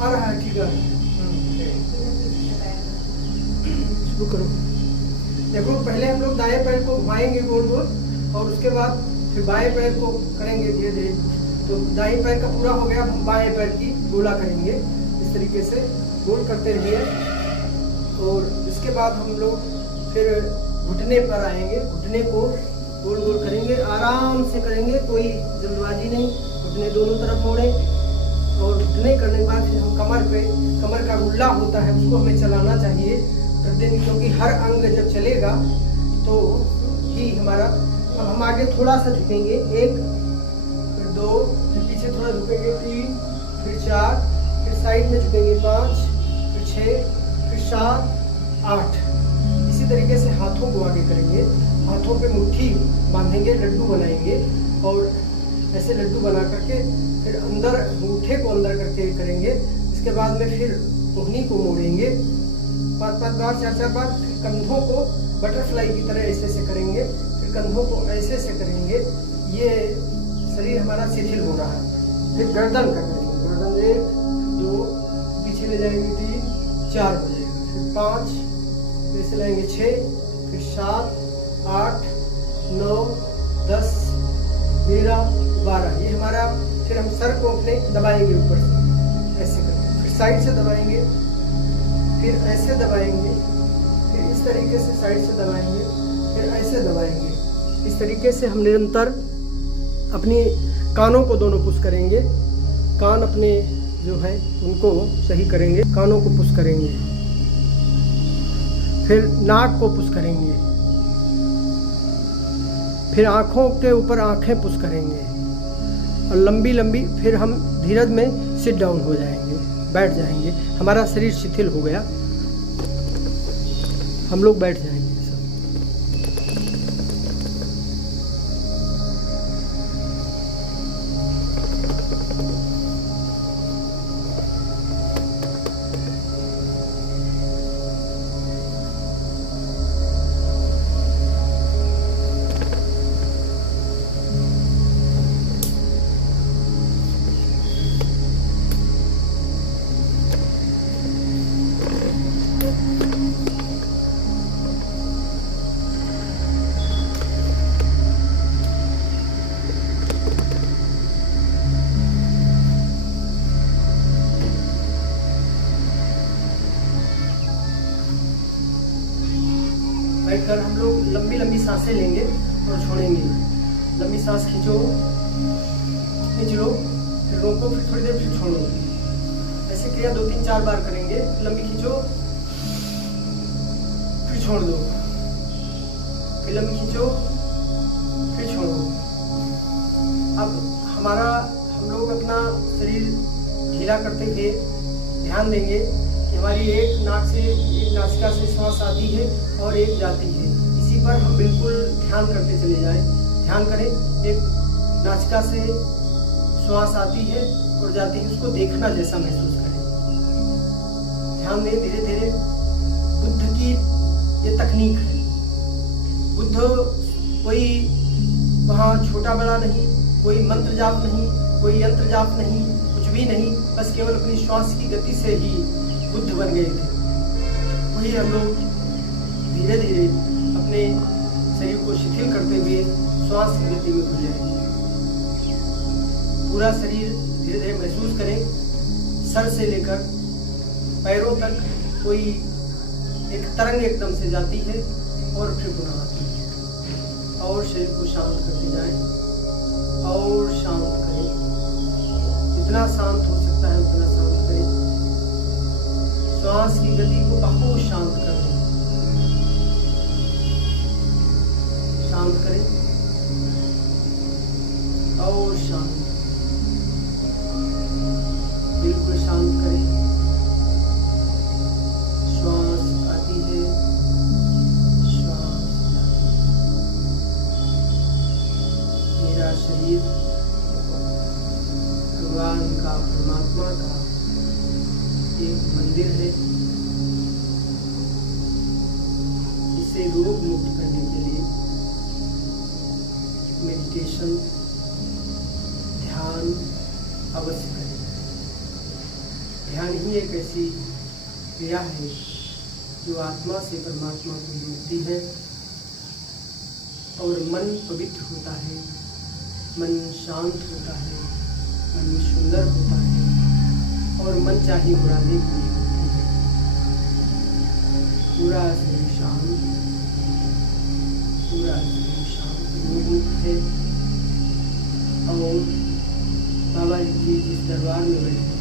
आ रहा है, ठीक है। शुरू करो। देखो पहले हम लोग दाएं पैर को घुमाएंगे गोल गोल, और उसके बाद फिर बाएं पैर को करेंगे धीरे धीरे। तो दाएं पैर का पूरा हो गया, हम बाएं पैर की गोला करेंगे। इस तरीके से गोल करते रहिए, और इसके बाद हम लोग फिर घुटने पर आएंगे। घुटने को गोल गोल करेंगे, आराम से करेंगे, कोई जल्दबाजी नहीं। घुटने दोनों तरफ मोड़े, और घुटने करने के बाद फिर हम कमर पे, कमर का गुल्ला होता है उसको हमें चलाना चाहिए प्रतिदिन, क्योंकि हर अंग जब चलेगा तो ही हमारा। अब हम आगे थोड़ा सा झुकेंगे, 1 फिर 2, फिर पीछे थोड़ा झुकेंगे, 3 फिर 4, फिर साइड में झुकेंगे 5 फिर 6 फिर 7 8। इसी तरीके से हाथों को आगे करेंगे, हाथों पे मुट्ठी बांधेंगे, लड्डू बनाएंगे, और ऐसे लड्डू बना करके फिर अंदर अंगूठे को अंदर करके करेंगे। इसके बाद में फिर कोहनी को मोड़ेंगे 5-5 बार, 4-4 बार। फिर कंधों को बटरफ्लाई की तरह ऐसे से करेंगे, फिर कंधों को ऐसे से करेंगे। ये शरीर हमारा शिथिल हो रहा है। फिर गर्दन कर देंगे, गर्दन 1 2 पीछे ले जाएंगे, 3 4 हो जाएगा, फिर 5 फिर से लाएंगे, 6 फिर 7 8 9 10 11 12। ये हमारा। फिर हम सर को अपने दबाएंगे ऊपर से ऐसे करके, फिर साइड से दबाएंगे, फिर ऐसे दबाएंगे, फिर इस तरीके से साइड से दबाएंगे, फिर ऐसे दबाएंगे। इस तरीके से हम निरंतर अपनी कानों को दोनों पुश करेंगे। कान अपने जो है उनको सही करेंगे, कानों को पुश करेंगे, फिर नाक को पुश करेंगे, फिर आँखों के ऊपर आँखें पुश करेंगे, और लंबी लंबी। फिर हम धीरज में सिट डाउन हो जाएंगे, बैठ जाएंगे। हमारा शरीर शिथिल हो गया, हम लोग बैठ जाएंगे। बैठकर हम लोग लंबी लंबी सांसें लेंगे और छोड़ेंगे। लंबी सांस खींचो, खींच लो, फिर रोको, फिर थोड़ी देर फिर छोड़ो। ऐसे क्रिया 2-3-4 बार करेंगे। लंबी खींचो, फिर छोड़ दो, फिर लंबी खींचो, फिर छोड़ो। अब हम लोग अपना शरीर ढीला करते हुए ध्यान देंगे कि हमारी एक नासिका से श्वास आती है और एक जाती है। इसी पर हम बिल्कुल ध्यान करते चले जाएं। ध्यान करें, एक नासिका से श्वास आती है और जाती है, उसको देखना जैसा महसूस करें। ध्यान दें धीरे धीरे। बुद्ध की ये तकनीक है। बुद्ध कोई वहाँ छोटा बड़ा नहीं, कोई मंत्र जाप नहीं, कोई यंत्र जाप नहीं, कुछ भी नहीं, बस केवल अपनी श्वास की गति से ही बुद्ध बन गए थे। वही हम लोग धीरे धीरे अपने शरीर को शिथिल करते हुए श्वास की गति में घुल जाएंगे। पूरा शरीर धीरे धीरे महसूस करें, सर से लेकर पैरों तक कोई एक तरंग एकदम से जाती है और फिर पुनः आती है। और शरीर को शांत करते जाएं और शांत करें। जितना शांत हो सकता है उतना शांत करें। श्वास की गति को बहुत शांत कर दें। शांत करें और शांत, बिल्कुल शांत करें। श्वास आती है, श्वास जाती है। मेरा शरीर भगवान का, परमात्मा का एक मंदिर है। इसे रोग मुक्त करने के लिए मेडिटेशन, ध्यान अवश्य करें। ध्यान ही एक ऐसी क्रिया है जो आत्मा से परमात्मा को जोड़ती है और मन पवित्र होता है, मन शांत होता है, मन सुंदर होता है और मन चाहे उड़ाने के लिए होती है। पूरा शरीर शांत, पूरा शरीर शांत रोगमुक्त है और बाबा जी जिस दरबार में बैठे हैं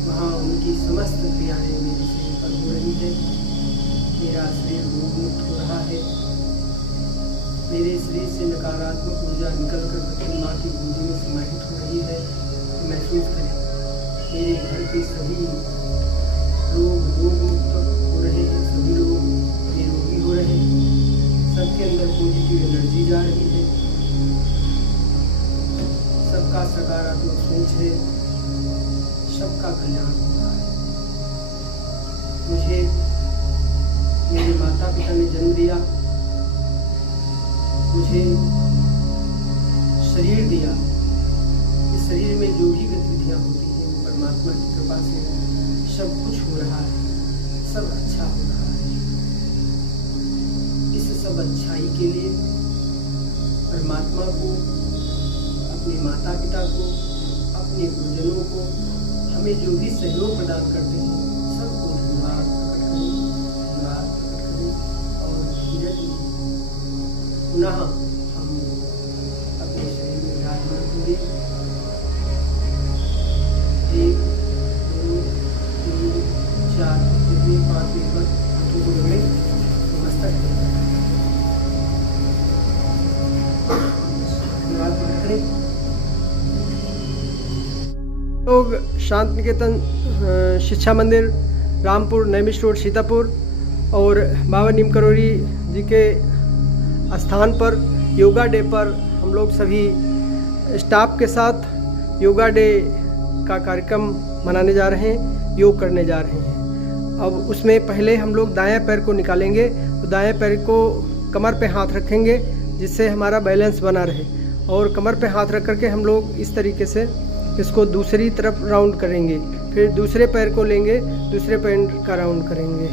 वहाँ उनकी समस्त क्रियाएँ मेरे शरीर पर हो रही है। मेरा शरीर रोगमुक्त हो रहा है। मेरे शरीर से नकारात्मक ऊर्जा निकलकर बच्चन माँ की गोदी में समाहित हो रही है। तो महसूस करें मेरे घर के सभी लोग रोगमुक्त हो रहे हैं, सभी लोग निरोगी हो रहे हैं, सबके अंदर पॉजिटिव एनर्जी जा रही है, सबका सकारात्मक सोच है, सबका कल्याण हो रहा है। मुझे मेरे माता पिता ने जन्म दिया, मुझे शरीर दिया। इस शरीर में जो भी गतिविधियाँ होती हैं वो परमात्मा की कृपा से सब कुछ हो रहा है, सब अच्छा हो रहा है। इस सब अच्छाई के लिए परमात्मा को, अपने माता पिता को, अपने गुरुजनों को, हमें जो भी सहयोग प्रदान करते हैं सबको धन्यवाद प्रकट करें, धन्यवाद प्रकट करें और धीरज पुनः हम अपने शरीर में विराजमान होंगे। 1 2 3 4 5 पर हाथों को जोड़ें, मस्तक धन्यवाद प्रकट करें। लोग शांत निकेतन शिक्षा मंदिर, रामपुर, नैमिष रोड, सीतापुर और बाबा नीम करोली जी के स्थान पर योगा डे पर हम लोग सभी स्टाफ के साथ योगा डे का कार्यक्रम मनाने जा रहे हैं, योग करने जा रहे हैं। अब उसमें पहले हम लोग दायां पैर को निकालेंगे, तो दायां पैर को कमर पे हाथ रखेंगे जिससे हमारा बैलेंस बना रहे और कमर पे हाथ रख करके हम लोग इस तरीके से इसको दूसरी तरफ राउंड करेंगे, फिर दूसरे पैर को लेंगे, दूसरे पैर का राउंड करेंगे।